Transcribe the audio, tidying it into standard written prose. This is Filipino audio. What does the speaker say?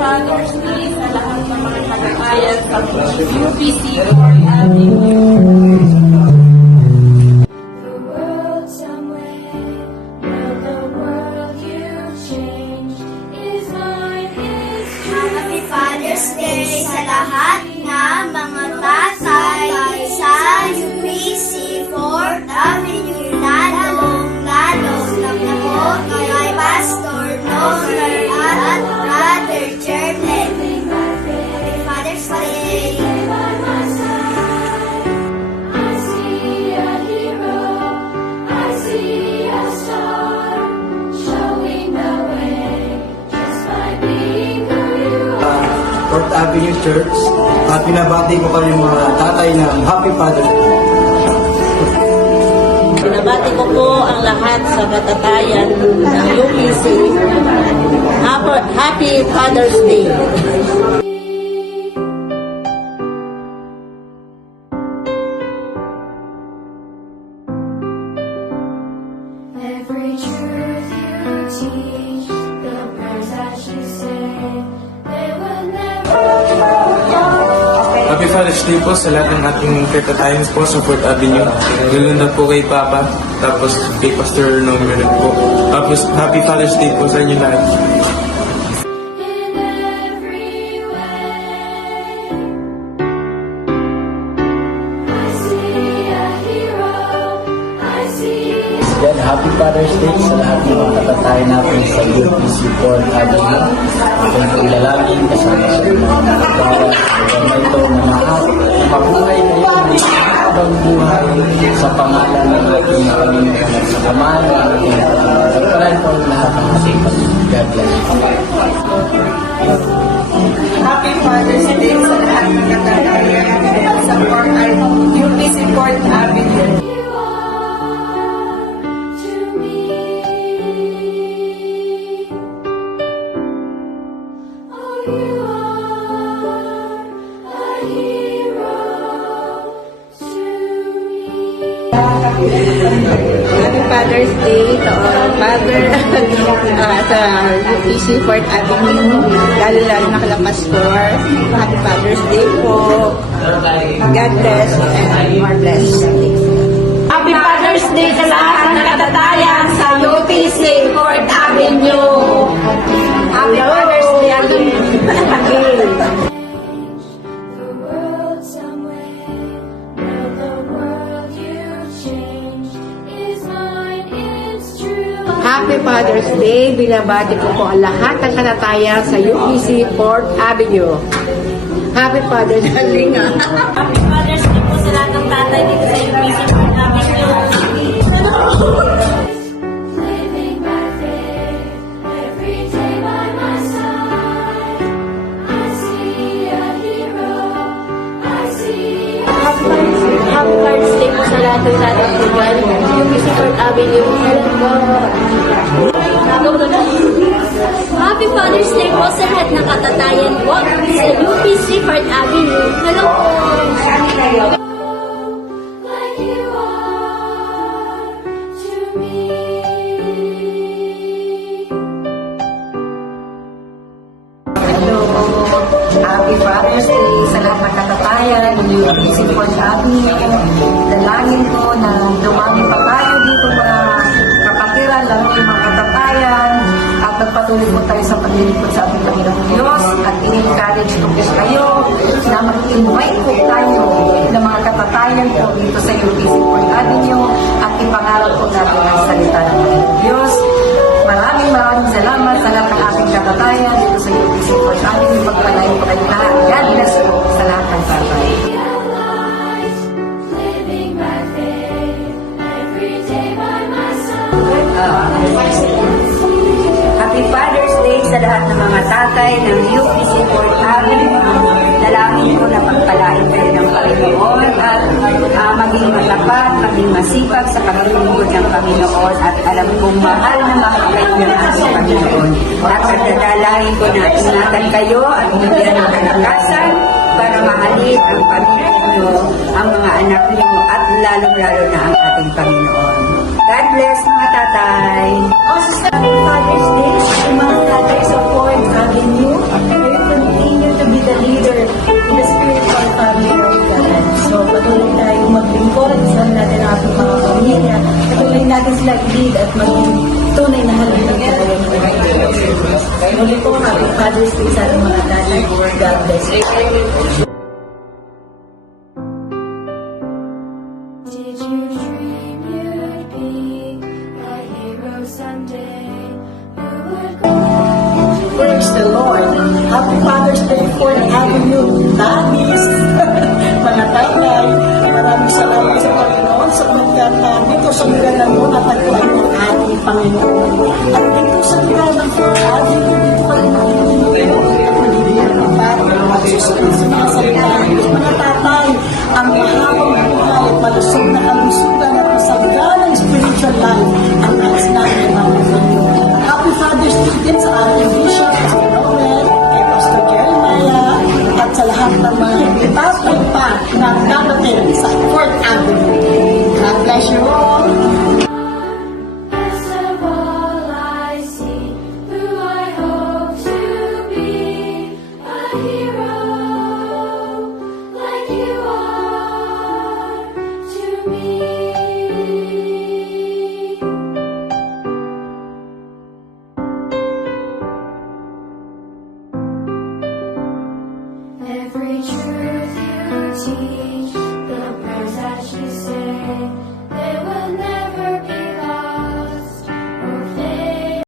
Father's Day sa lahat ng mga kababayan sa UPC Fort Avenue. Happy Father's Day sa lahat ng mga tatay sa UPC Fort Avenue, lalong-lalo na po kay Pastor Nomer at Brother Jermaine. Happy Father's Day! Fort Avenue Church at pinabati ko kami mga tatay ng Happy Father's Day. Binabati ko po ang lahat sa katatayan ng UPC. Happy Father's Day. Every truth you teach, the prayers that you say, they will never. Happy Father's Day po sa lahat ng ating katatayan po sa Fort Avenue. Lalo na po kay Papa, tapos kay Pastor Nomer po. Tapos Happy Father's Day po sa inyo lahat. In every way, I see a hero, I see. Yan, Happy Father's Day sa lahat ng mga katatay natin sa UPC Fort Avenue. Aking paglalangin kasama sa mga katatay. Kaya ito na lahat, mabuhay kayo ng habang buhay sa pangalan ng ating Panginoon at sa kaman ng ating pagpapalan po lahat ng ating God bless. Happy Father's Day sa lahat ng kababayan sa UPC Fort Avenue. You are to me. Oh, you are a hero to me. Happy Father's Day to all Father sa UPC Fort Avenue, lalo-lalo na kala Pastor. Happy Father's Day po. God bless and more blessings. Happy Father's Day sa lahat ng katatayan sa UPC Fort Avenue. Happy Father's Day again. The world somewhere, now the world you change is mine, it's true. Happy Father's Day. Binabati ko po ang lahat ng katatayan sa UPC Fort Avenue. Happy Father's Day. Happy Father's Day po sa lahat ng tatay dito sa UPC Fort Avenue. Living by faith, every day by my side. I see a hero, I see a Happy Father's Day po sa lahat ng tatay ko dyan. UPC Fort Avenue. Happy Father's Day po sa lahat ng katatayan po sa UPC Fort Avenue. Hello po! Like you are to me. Hello. Happy Father's Day sa lahat ng katatayan ng UPC Fort Avenue. Dalangin ko na dumami pa tayo dito mga kapatiran, lalo yung mga katatayan, at magpatuloy po tayo sa paglilingkod sa ating Panginoong Diyos at in-encourage ko po kayo na mag-invite po tayo ng mga katatayan po dito sa UPC Fort Avenue at ipangaral po natin ang salita ng Panginoong Diyos. Maraming salamat sa lahat ng ating katatayan dito sa UPC Fort Avenue. Pagpalain po kayo lahat. God bless po sa lahat ng tatay. Living by faith, every day by my side. Happy Father's Day sa lahat ng mga tatay ng UPC Fort Avenue. Dalangin ko na pagpalain kayo ng Panginoon at maging matapat, maging masipag sa paglilingkod ng Panginoon at alam kong mahal na mahal kayo ng ating Panginoon. At pagdadalangin ko na ingatan kayo at bigyan ng kalakasan para mahalin ang pamilya niyo, ang mga anak niyo at lalong-lalo na ang ating Panginoon. God bless mga tatay. Also sa Father's Day, sa mga tatay sa 4th Avenue, may continue to be the leader in the spiritual family of God. So patuloy tayong maglingkod sa natin ang ating mga pamilya. Patuloy natin sila i-lead at maging tunay na halina tayo ng mga Diyos. Muli po, Happy Father's Day sa ating mga tatay. God bless you. Did you dream you'd be a hero someday? Who would Praise the Lord. Happy Father's Day, 4th Avenue, Daddies, mga tatay. Maraming salamat sa Panginoon sa pagkata dito sa lugar na mo natagpuan ng ating Panginoon. At dito sa lugar ng 4th Avenue, dito kayo magiging ng Panginoon at susunod sa mga salita ng Diyos. Mga tatay, ang mahabang buhay at malusog na kalusugan at masagalang spiritual life ang nais namin mga Panginoon. Happy Father's Day din sa ating Bishop, Pastor Noel, kay Pastor Jeremiah, at sa lahat ng mga itatay pa na dadating sa 4th Avenue. God bless you all. best of all I see? Who I hope to be a hero like you are to me. Every truth you teach